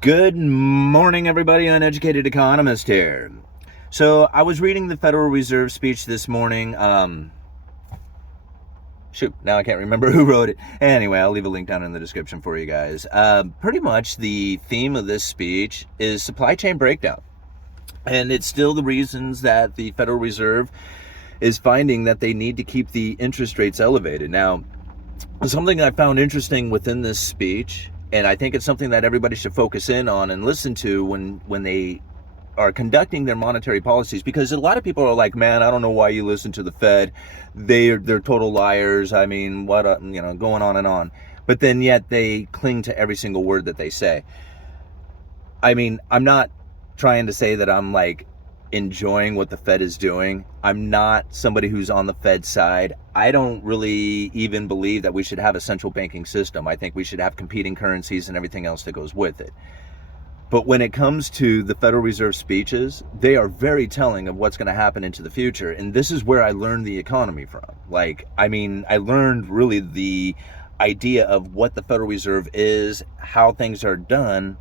Good morning, everybody. Uneducated Economist here. So I was reading the Federal Reserve speech this morning. Shoot, now I can't remember who wrote it. Anyway, I'll leave a link down in the description for you guys. Pretty much the theme of this speech is supply chain breakdown. And it's still the reasons that the Federal Reserve is finding that they need to keep the interest rates elevated. Now, something I found interesting within this speech, and I think it's something that everybody should focus in on and listen to when they are conducting their monetary policies, because a lot of people are like, man, I don't know why you listen to the Fed. They're total liars. I mean, what, going on and on. But then yet they cling to every single word that they say. I mean, I'm not trying to say that I'm like enjoying what the Fed is doing. I'm not somebody who's on the Fed side. I don't really even believe that we should have a central banking system. I think we should have competing currencies and everything else that goes with it. But when it comes to the Federal Reserve speeches, they are very telling of what's going to happen into the future. And this is where I learned the economy from. I learned really the idea of what the Federal Reserve is, how things are done,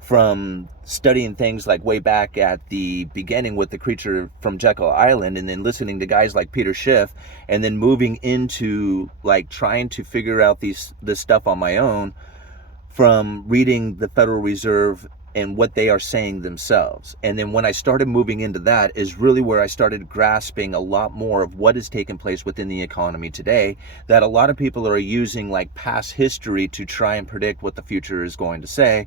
from studying things like way back at the beginning with the Creature from Jekyll Island, and then listening to guys like Peter Schiff, and then moving into like trying to figure out this stuff on my own from reading the Federal Reserve and what they are saying themselves. And then when I started moving into that is really where I started grasping a lot more of what is taking place within the economy today, that a lot of people are using like past history to try and predict what the future is going to say.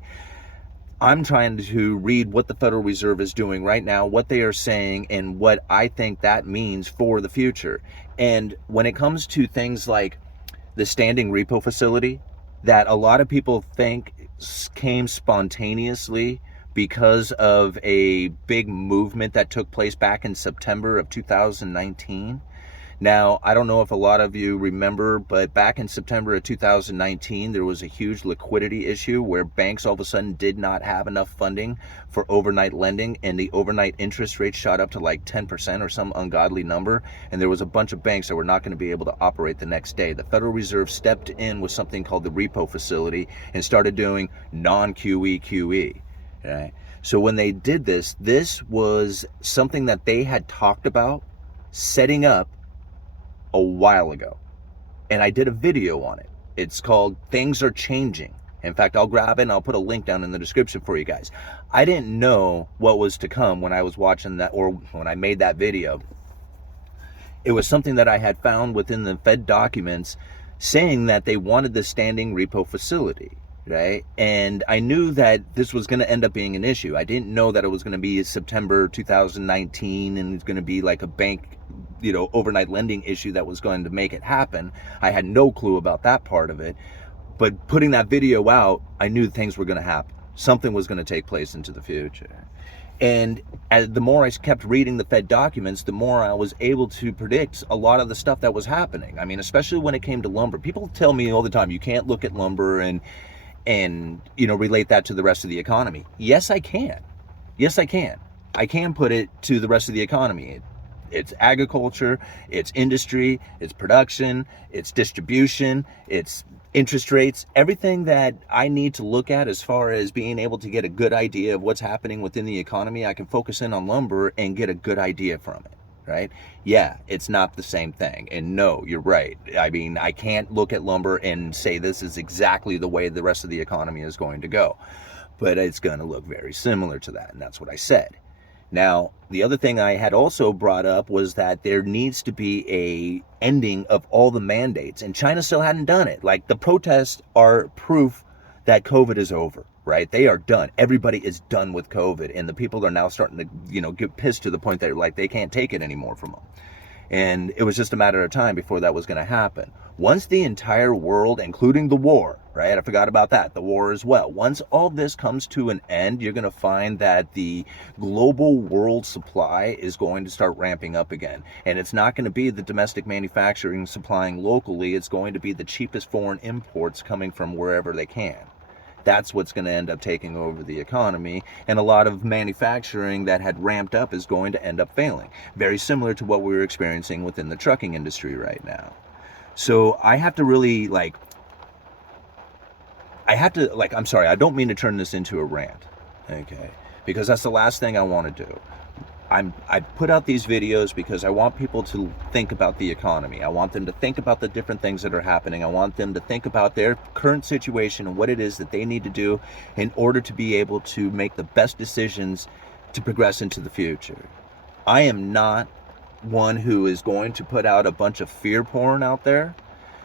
I'm trying to read what the Federal Reserve is doing right now, what they are saying, and what I think that means for the future. And when it comes to things like the standing repo facility, that a lot of people think came spontaneously because of a big movement that took place back in September of 2019. Now, I don't know if a lot of you remember, but back in September of 2019, there was a huge liquidity issue where banks all of a sudden did not have enough funding for overnight lending, and the overnight interest rate shot up to like 10% or some ungodly number, and there was a bunch of banks that were not going to be able to operate the next day. The Federal Reserve stepped in with something called the repo facility and started doing non-QE QE. Okay? So when they did this, this was something that they had talked about setting up a while ago, and I did a video on it. It's called Things Are Changing. In fact, I'll grab it and I'll put a link down in the description for you guys. I didn't know what was to come when I was watching that, or when I made that video. It was something that I had found within the Fed documents saying that they wanted the standing repo facility, right? And I knew that this was going to end up being an issue. I didn't know that it was going to be September 2019 and it's going to be like a bank overnight lending issue that was going to make it happen. I had no clue about that part of it. But putting that video out, I knew things were going to happen. Something was going to take place into the future. And the more I kept reading the Fed documents, the more I was able to predict a lot of the stuff that was happening. I mean, especially when it came to lumber. People tell me all the time, you can't look at lumber and relate that to the rest of the economy. Yes, I can. Yes, I can. I can put it to the rest of the economy. It's agriculture, it's industry, it's production, it's distribution, it's interest rates, everything that I need to look at as far as being able to get a good idea of what's happening within the economy. I can focus in on lumber and get a good idea from it, right? Yeah, it's not the same thing. And no, you're right. I mean, I can't look at lumber and say this is exactly the way the rest of the economy is going to go, but it's going to look very similar to that. And that's what I said. Now, the other thing I had also brought up was that there needs to be a ending of all the mandates, and China still hadn't done it. Like, the protests are proof that COVID is over, right? They are done. Everybody is done with COVID, and the people are now starting to, get pissed to the point that like they can't take it anymore from them. And it was just a matter of time before that was going to happen. Once the entire world, including the war, right? I forgot about that, the war as well. Once all this comes to an end, you're going to find that the global world supply is going to start ramping up again. And it's not going to be the domestic manufacturing supplying locally. It's going to be the cheapest foreign imports coming from wherever they can. That's what's going to end up taking over the economy, and a lot of manufacturing that had ramped up is going to end up failing. Very similar to what we're experiencing within the trucking industry right now. So I have to really I have to, like, I'm sorry, I don't mean to turn this into a rant, okay? Because that's the last thing I want to do. I put out these videos because I want people to think about the economy. I want them to think about the different things that are happening. I want them to think about their current situation and what it is that they need to do in order to be able to make the best decisions to progress into the future. I am not one who is going to put out a bunch of fear porn out there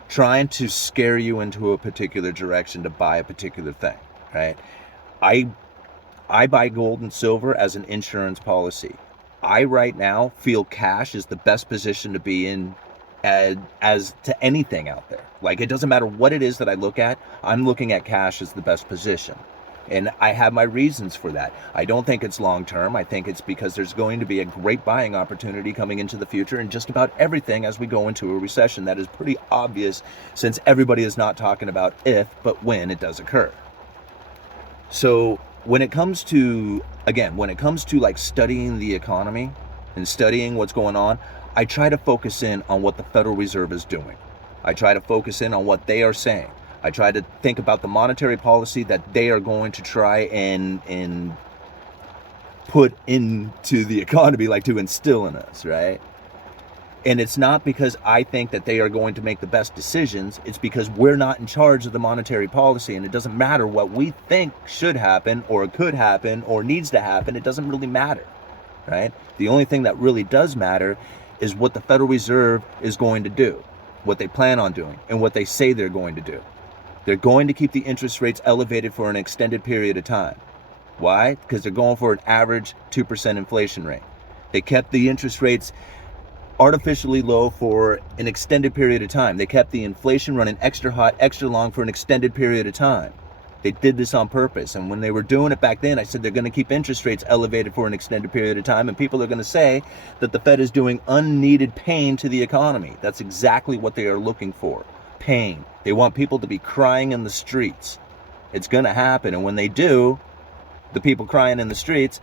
trying to scare you into a particular direction to buy a particular thing, right? I buy gold and silver as an insurance policy. I right now feel cash is the best position to be in as to anything out there. Like, it doesn't matter what it is that I look at, I'm looking at cash as the best position. And I have my reasons for that. I don't think it's long term. I think it's because there's going to be a great buying opportunity coming into the future in just about everything as we go into a recession. That is pretty obvious, since everybody is not talking about if, but when it does occur. So when it comes to, again, when it comes to like studying the economy and studying what's going on, I try to focus in on what the Federal Reserve is doing. I try to focus in on what they are saying. I try to think about the monetary policy that they are going to try and put into the economy, like to instill in us, right? And it's not because I think that they are going to make the best decisions. It's because we're not in charge of the monetary policy, and it doesn't matter what we think should happen or could happen or needs to happen. It doesn't really matter, right? The only thing that really does matter is what the Federal Reserve is going to do, what they plan on doing, and what they say they're going to do. They're going to keep the interest rates elevated for an extended period of time. Why? Because they're going for an average 2% inflation rate. They kept the interest rates artificially low for an extended period of time. They kept the inflation running extra hot, extra long for an extended period of time. They did this on purpose. And when they were doing it back then, I said they're going to keep interest rates elevated for an extended period of time. And people are going to say that the Fed is doing unneeded pain to the economy. That's exactly what they are looking for. Pain. They want people to be crying in the streets. It's going to happen. And when they do, the people crying in the streets,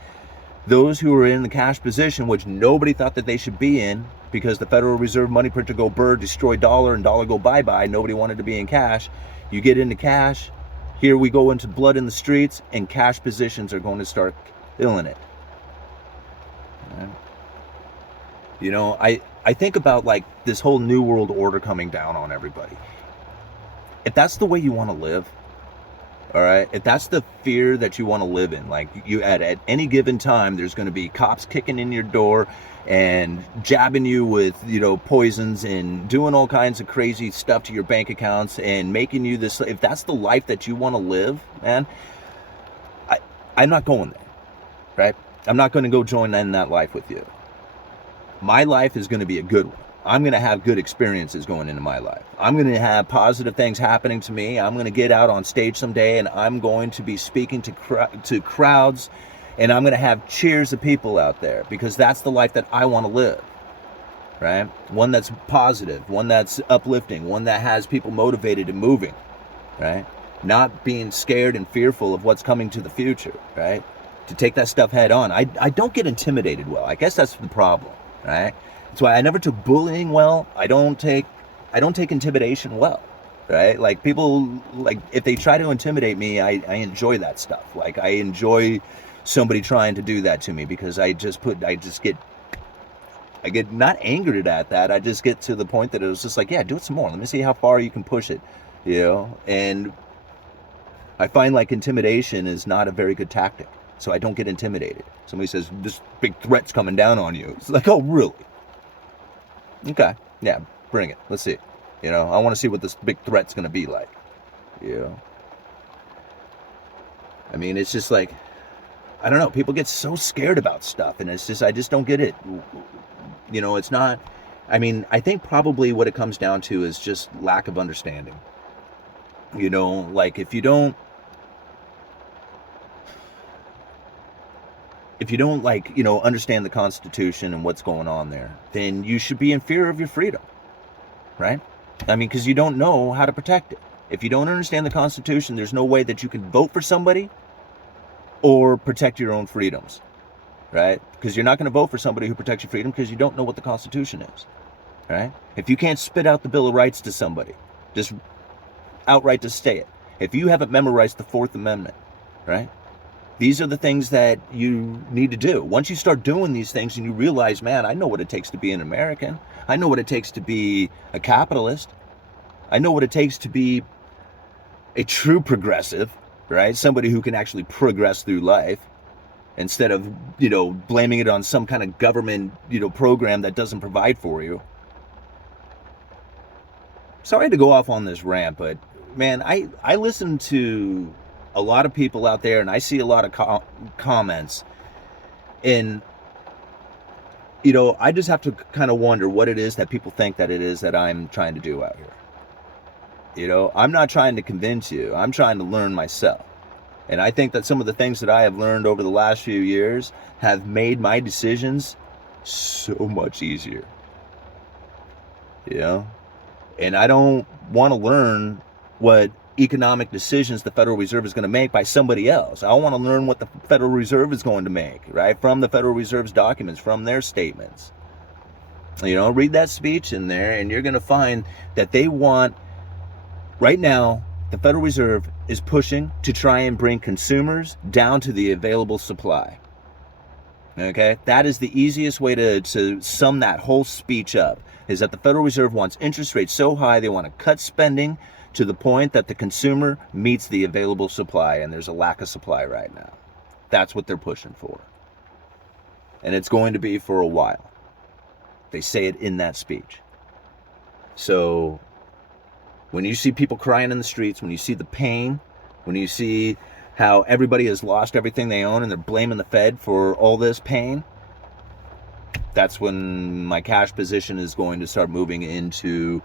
those who are in the cash position, which nobody thought that they should be in, because the Federal Reserve money printer go burr, destroy dollar, and dollar go bye-bye, nobody wanted to be in cash. You get into cash, here we go into blood in the streets, and cash positions are going to start killing it. You know, I think about like this whole New World Order coming down on everybody. If that's the way you want to live, all right, if that's the fear that you want to live in, like you at any given time, there's going to be cops kicking in your door and jabbing you with, you know, poisons and doing all kinds of crazy stuff to your bank accounts and making you this, if that's the life that you want to live, man, I'm not going there, right? I'm not going to go join in that life with you. My life is going to be a good one. I'm going to have good experiences going into my life. I'm going to have positive things happening to me. I'm going to get out on stage someday and I'm going to be speaking to crowds, and I'm going to have cheers of people out there, because that's the life that I want to live, right? One that's positive, one that's uplifting, one that has people motivated and moving, right? Not being scared and fearful of what's coming to the future, right? To take that stuff head on. I don't get intimidated well. I guess that's the problem, right? That's why I never took bullying well. I don't take intimidation well, right? Like people, like if they try to intimidate me, I enjoy that stuff. Like I enjoy somebody trying to do that to me, because I get not angered at that. I just get to the point that it was just like, yeah, do it some more. Let me see how far you can push it, you know? And I find like intimidation is not a very good tactic. So I don't get intimidated. Somebody says, this big threat's coming down on you. It's like, oh, really? Okay, yeah, bring it. Let's see. You know, I want to see what this big threat's going to be like. You know? I mean, it's just like, I don't know. People get so scared about stuff, and it's just, I just don't get it. You know, it's not, I mean, I think probably what it comes down to is just lack of understanding. You know, like if you don't like, you know, understand the Constitution and what's going on there, then you should be in fear of your freedom, right? I mean, because you don't know how to protect it. If you don't understand the Constitution, there's no way that you can vote for somebody or protect your own freedoms, right? Because you're not going to vote for somebody who protects your freedom because you don't know what the Constitution is, right? If you can't spit out the Bill of Rights to somebody, just outright to say it, if you haven't memorized the Fourth Amendment, right? These are the things that you need to do. Once you start doing these things and you realize, man, I know what it takes to be an American. I know what it takes to be a capitalist. I know what it takes to be a true progressive, right? Somebody who can actually progress through life instead of, blaming it on some kind of government, program that doesn't provide for you. Sorry to go off on this rant, but man, I listen to a lot of people out there and I see a lot of comments, and I just have to kind of wonder what it is that people think that it is that I'm trying to do out here. I'm not trying to convince you. I'm trying to learn myself. And I think that some of the things that I have learned over the last few years have made my decisions so much easier. And I don't want to learn what economic decisions the Federal Reserve is going to make by somebody else. I want to learn what the Federal Reserve is going to make, right? From the Federal Reserve's documents, from their statements. Read that speech in there and you're going to find that they want, right now, the Federal Reserve is pushing to try and bring consumers down to the available supply. Okay? That is the easiest way to sum that whole speech up, is that the Federal Reserve wants interest rates so high they want to cut spending to the point that the consumer meets the available supply, and there's a lack of supply right now. That's what they're pushing for. And it's going to be for a while. They say it in that speech. So when you see people crying in the streets, when you see the pain, when you see how everybody has lost everything they own and they're blaming the Fed for all this pain, that's when my cash position is going to start moving into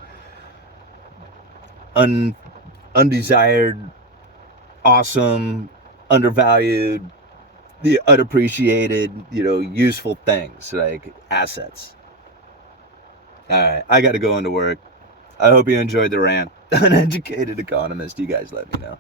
undesired, awesome, undervalued, unappreciated, useful things like assets. All right, I got to go into work. I hope you enjoyed the rant. Uneducated Economist, you guys let me know.